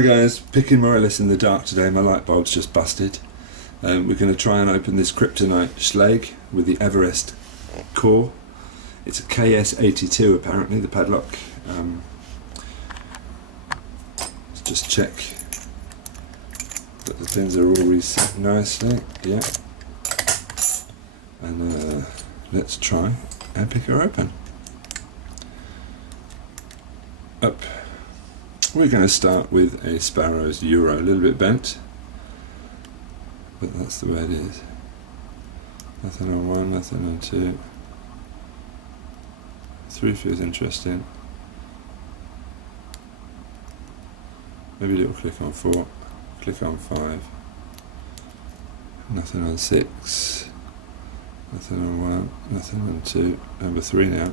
Hi guys, picking more or less in the dark today. My light bulb's just busted. We're going to try and open this Kryptonite Schlage with the Everest core. It's a KS82 apparently, the padlock. Let's just check that the pins are all reset nicely. Yeah. And let's try and pick her open. Up. We're going to start with a Sparrow's Euro, a little bit bent, but that's the way it is. Nothing on 1, nothing on 2. 3 feels interesting. Maybe a little click on 4, click on 5. Nothing on 6. Nothing on 1, nothing on 2. Number 3 now.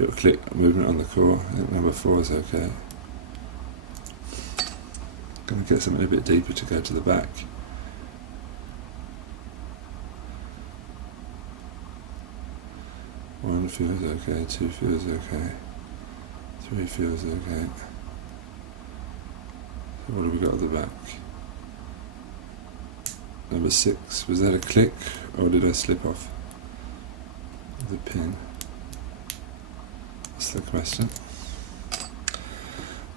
Little click movement on the core. I think number 4 is okay. Going to get something a bit deeper to go to the back. One feels okay, 2 feels okay, 3 feels okay. So what have we got at the back? Number 6, was that a click or did I slip off the pin? That's the question.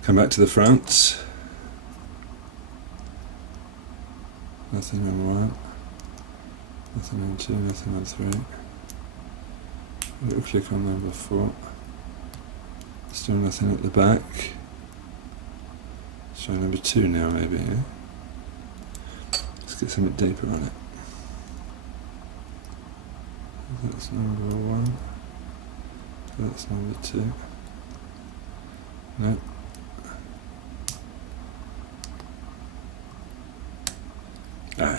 Come back to the front. Nothing on 1, nothing on 2, nothing on 3. A little click on number 4. Still nothing at the back. Let's try number 2 now maybe, yeah? Let's get something deeper on it. That's number 1. That's number 2. No.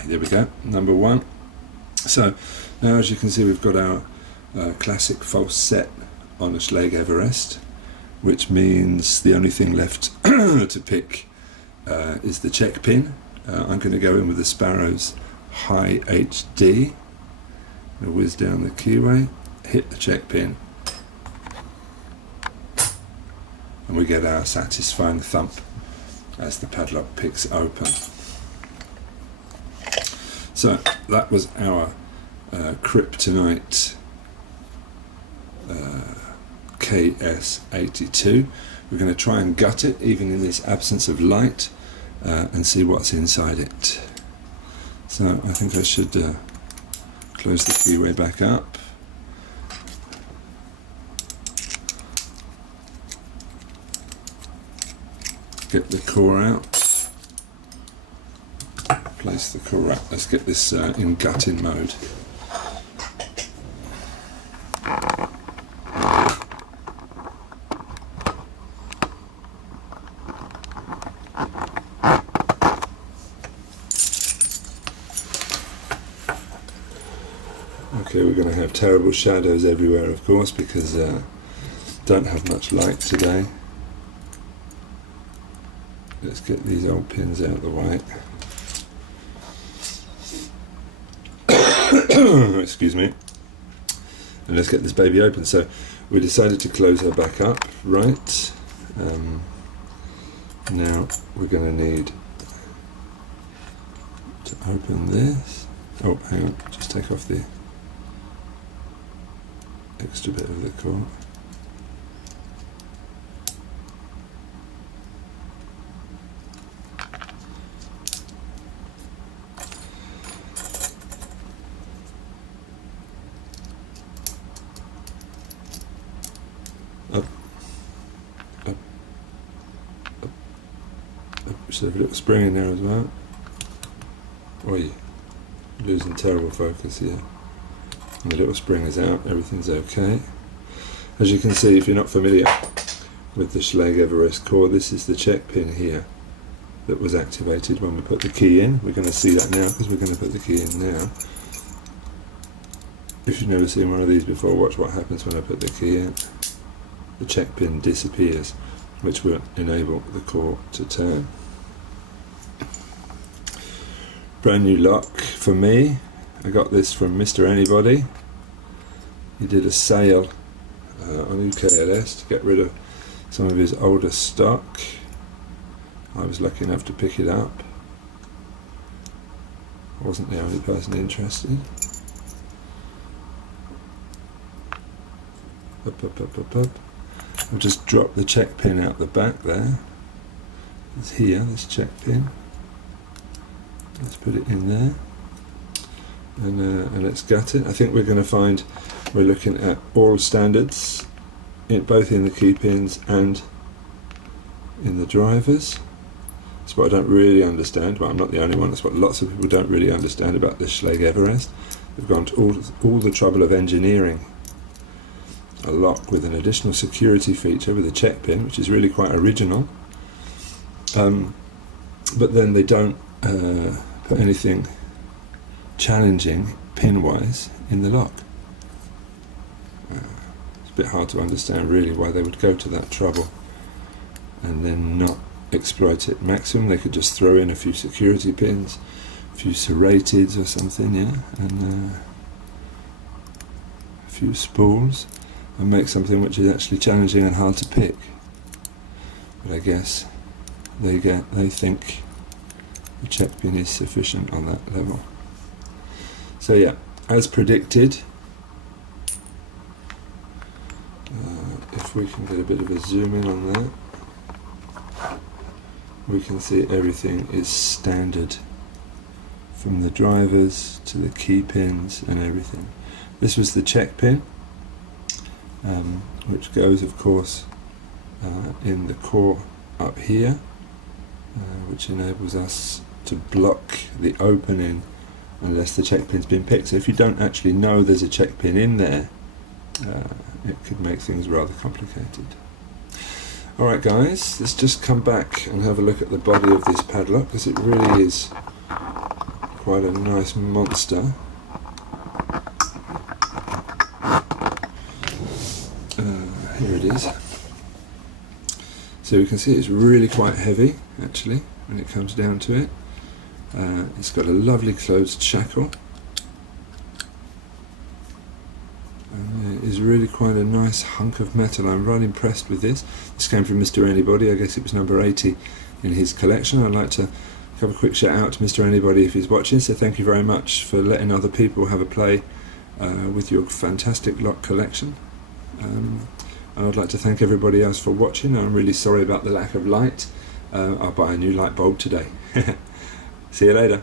There we go, number 1. So now as you can see we've got our classic false set on a Schlage Everest, which means the only thing left to pick is the check pin. I'm going to go in with the Sparrow's High HD. I'm going to whiz down the keyway, hit the check pin, and we get our satisfying thump as the padlock picks open. So that was our Kryptonite KS82. We're going to try and gut it even in this absence of light and see what's inside it. So I think I should close the keyway back up. Get the core out. Place the core up. Let's get this in gutting mode. Okay, we're going to have terrible shadows everywhere, of course, because don't have much light today. Let's get these old pins out of the way. Excuse me. And let's get this baby open. So we decided to close her back up, right? Now we're going to need to open this. Oh, hang on, just take off the extra bit of the core. Up, up, up, up. Should have a little spring in there as well. Oi, losing terrible focus here. And the little spring is out, everything's okay. As you can see, if you're not familiar with the Schlage Everest core, this is the check pin here that was activated when we put the key in. We're going to see that now because we're going to put the key in now. If you've never seen one of these before, watch what happens when I put the key in. The check pin disappears, which will enable the core to turn. Brand new lock for me. I got this from Mr. Anybody. He did a sale on UKLS to get rid of some of his older stock. I was lucky enough to pick it up. I wasn't the only person interested. Up. I've just dropped the check pin out the back there. It's here, this check pin. Let's put it in there. And let's gut it. I think we're going to find we're looking at all standards, both in the key pins and in the drivers. That's what I don't really understand. Well, I'm not the only one. That's what lots of people don't really understand about this Schlage Everest. They've gone to all the trouble of engineering a lock with an additional security feature with a check pin, which is really quite original. But then they don't put anything challenging pin-wise in the lock. It's a bit hard to understand really why they would go to that trouble and then not exploit it maximum. They could just throw in a few security pins, a few serrateds or something, yeah, and a few spools, and make something which is actually challenging and hard to pick. But I guess they think the check pin is sufficient on that level. So yeah, as predicted, if we can get a bit of a zoom in on that, we can see everything is standard from the drivers to the key pins and everything. This was the check pin, which goes of course in the core up here, which enables us to block the opening unless the check pin's been picked. So if you don't actually know there's a check pin in there, it could make things rather complicated. Alright guys, let's just come back and have a look at the body of this padlock, because it really is quite a nice monster. Here it is. So we can see it's really quite heavy actually when it comes down to it. It's got a lovely closed shackle, and it is really quite a nice hunk of metal. I'm really impressed with this. This came from Mr. Anybody. I guess it was number 80 in his collection. I'd like to have a quick shout out to Mr. Anybody if he's watching, so thank you very much for letting other people have a play with your fantastic lock collection. And I'd like to thank everybody else for watching. I'm really sorry about the lack of light. I'll buy a new light bulb today. See you later.